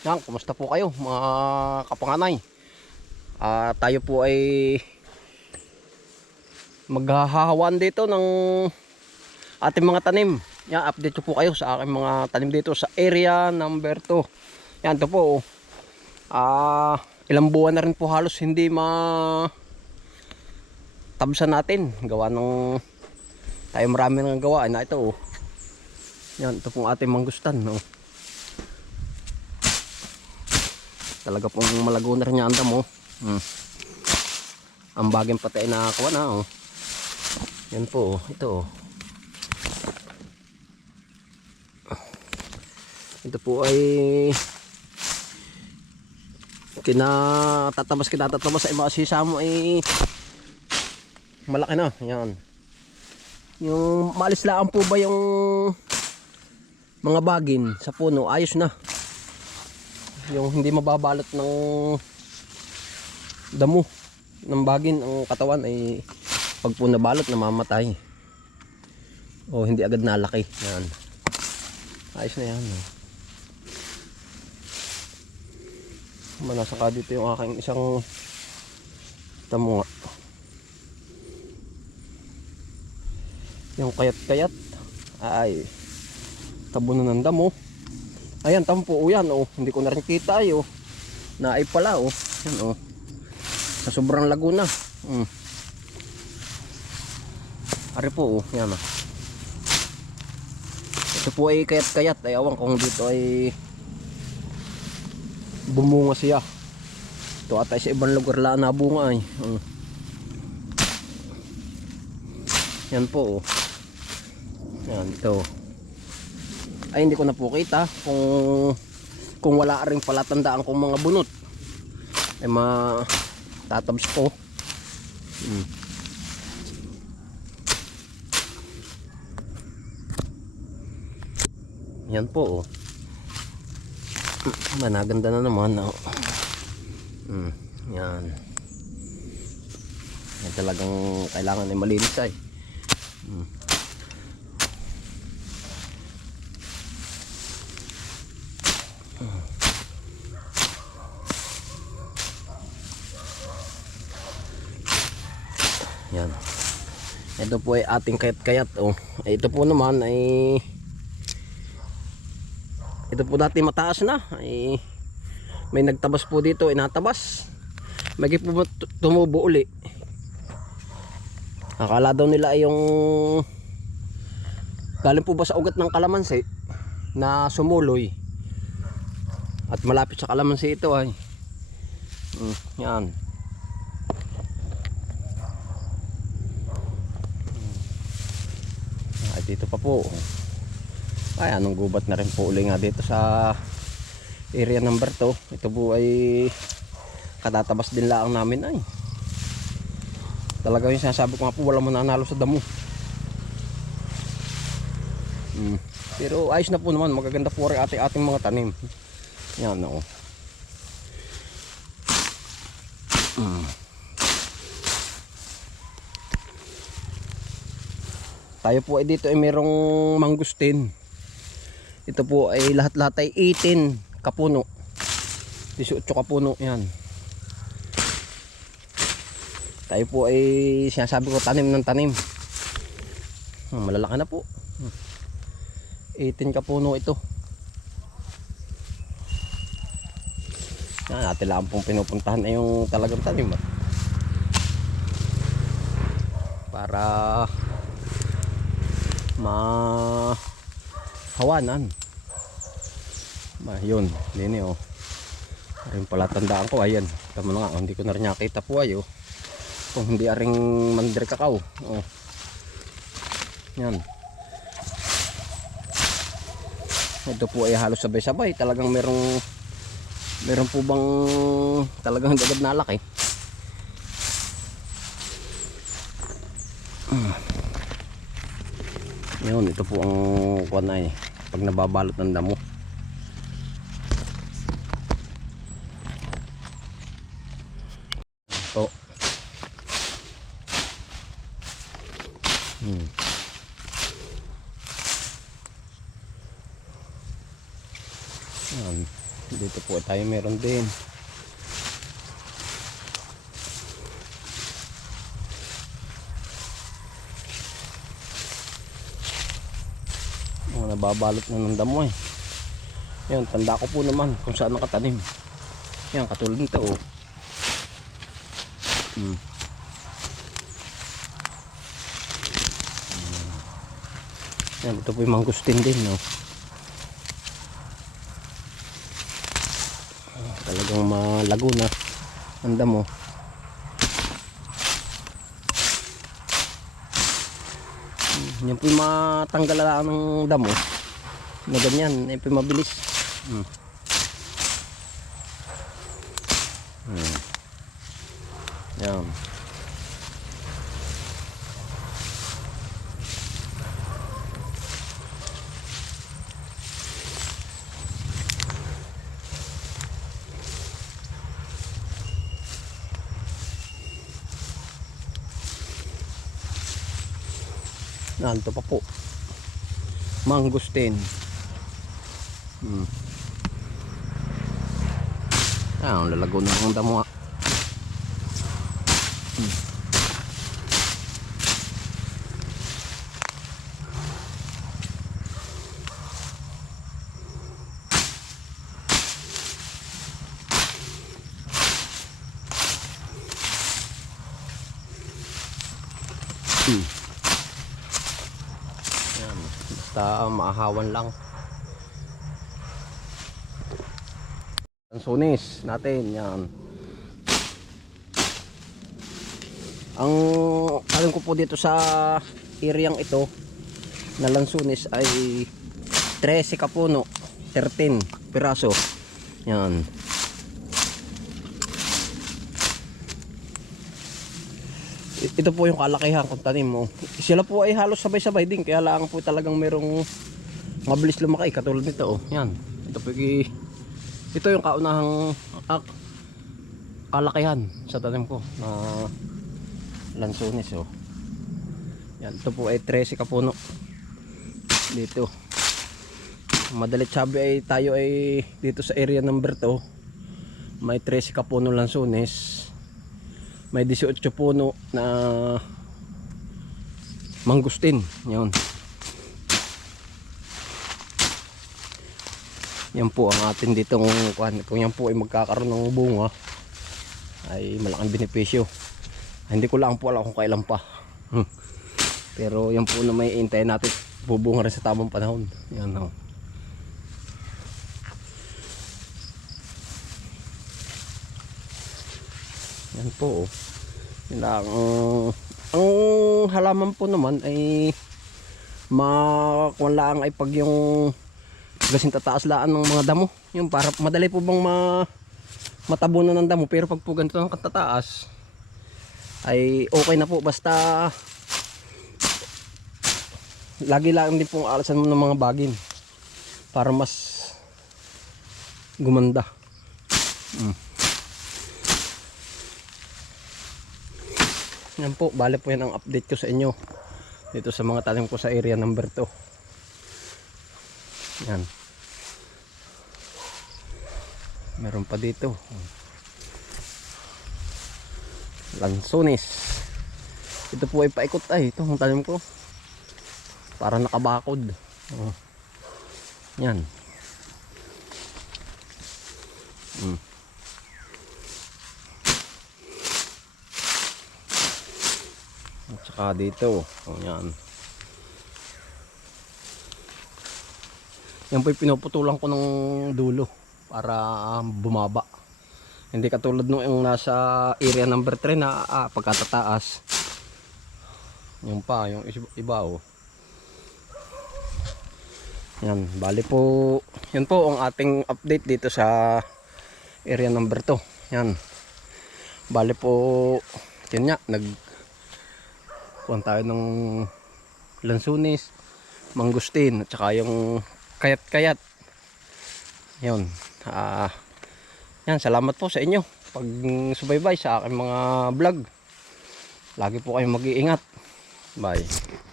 Yan, kumusta po kayo mga kapanganay? Ah, tayo po ay maghahawan dito ng ating mga tanim. Yan, update ko po kayo sa aking mga tanim dito sa area number 2. Yan, ito po. Ah, ilang buwan na rin po halos hindi ma tabsan natin. Gawa ng tayo marami nang gawa na ito. Oh. Yan, ito pong ating manggustan. Oh. Talaga pong malago na rin yung andam oh. Hmm. Ang baging pati ay nakakuha na oh. Yan po oh. Ito oh. Ito po ay kinatatabas kinatatabas ay mga sisamo ay malaki na. Yan. Yung maalis lang po ba yung mga bagin sa puno ayos na yung hindi mababalot ng damo ng bagin ang katawan ay pag po nabalot namamatay. O hindi agad nalaki. Yan. Ayos na yan oh. manasa ka dito yung aking isang tamo nga. Yung kayat kayat ay tabo na ng damo Ayan, tampo o yan oh. Hindi ko na rin kita ay oh. Naay pala oh. Yan oh. Sa sobrang laguna. Mm. Ari po oh. Yan oh. Ito po ay kayat-kayat. Ay awan kung dito ay bumunga siya. Ito ata sa ibang lugar lang nabunga ay. Mm. Yan po oh. Yan ito ay hindi ko na po kita kung kung wala rin pala tandaan kong mga bunot ay ma tatabs ko hmm. yan po oh. managanda na naman oh. hmm. yan yan talagang kailangan ay malinis ay hmm. Yan. Ito po ay ating kayat-kayat. Oh. Eh, Ito po naman ay ito po dati mataas na. Ay, may nagtabas po dito, inatabas. May po tumubo uli. Akala daw nila ay yung galing po ba sa ugat ng kalamansi na sumuloy. At malapit sa kalamansi ito ay. Mm, yan. Dito pa po. Ay, anong gubat na rin po uli nga dito sa area number 2. Ito po ay katatabas din lang namin ay. Talaga yung sinasabi ko nga po, wala mo nanalo sa damo. Mm. Pero ayos na po naman, magaganda po rin ating, ating mga tanim. Yan, oo. Mm. Tayo po ay dito ay merong mangustin. Ito po ay lahat-lahat ay 18 kapuno. 18 kapuno yan. Tayo po ay sinasabi ko tanim ng tanim. Hmm, malalaki na po. Hmm. 18 kapuno ito. Yan, natin lang pong pinupuntahan yung talagang tanim. ah. Para ma hawanan. Ma yun. Dini oh. Rin pala tandaan ko ayan. Tama na nga oh, hindi ko na rin nakita po ayo kung hindi aring mandir kakao oh. Yan. Ito po ay halos sabay sabay talagang merong meron po bang talagang agad na laki Yun, ito po ang kuwan na eh. Pag nababalot ng damo. Ito. Hmm. Yan. Dito po tayo meron din. Mga nababalot na ng damo eh. Yan, tanda ko po naman kung saan nakatanim. Yan, katulad nito oh. Hmm. Yan, ito po yung mangustin din, no? Ah, Talagang malago na. Ang damo. Yan po yung matanggal ng damo. Na ganyan, yan po yung mabilis. Hmm. Hmm. Yan. Nanto pa po. Mangustin. Hmm. Ah, lalago na ang damo. ah. Hmm. Hmm. Yan. Basta ah, maahawan lang. Ang sunis natin, yan. Ang alam ko po dito sa areang ito na lansunis ay 13 kapuno, 13 piraso. Yan. Ito po yung kalakihan kung tanim mo. Sila po ay halos sabay-sabay din kaya lang po talagang merong mabilis lumaki katulad nito oh. Yan. Ito po yung ito yung kaunahang ah, kalakihan sa tanim ko na lansones oh. Yan, ito po ay 13 kapuno. Dito. Madalit sabi ay tayo ay dito sa area number 2 may 13 kapuno lansones. May 18 puno na mangustin. Yan. Yan po ang atin ditong. Kung yan po ay magkakaroon ng bunga ay malaking benepisyo. Hindi ko lang po alam kung kailan pa. Hmm. Pero yan po na may intay natin bubunga rin sa tamang panahon. Yan oh. Yan po oh. Yan lang. ang- ang halaman po naman ay makuha lang ay pag yung kasing tataas laan ng mga damo. Yung para madali po bang ma matabunan ng damo pero pag po ganito ng katataas ay okay na po basta lagi lang din pong alasan mo ng mga bagin para mas gumanda. Mm. Yan po, bale po yan ang update ko sa inyo dito sa mga talim ko sa area number 2. Yan. Meron pa dito. Lansones. Ito po ay paikot ay. Ito ang talim ko. Para nakabakod. Oh. Yan. Mm. At saka dito. Oh, yan. Yan po yung pinuputulan ko ng dulo para um, bumaba. Hindi katulad nung yung nasa area number 3 na ah, pagkatataas. Yung pa, yung iba oh. Yan, bali po, yan po ang ating update dito sa area number 2. Yan. Bali po, yun nga, nag kuhan tayo ng lansunis, mangustin, at saka yung kayat-kayat. Yun. Ah, yan, salamat po sa inyo pag subaybay sa aking mga vlog. Lagi po kayong mag-iingat. Bye.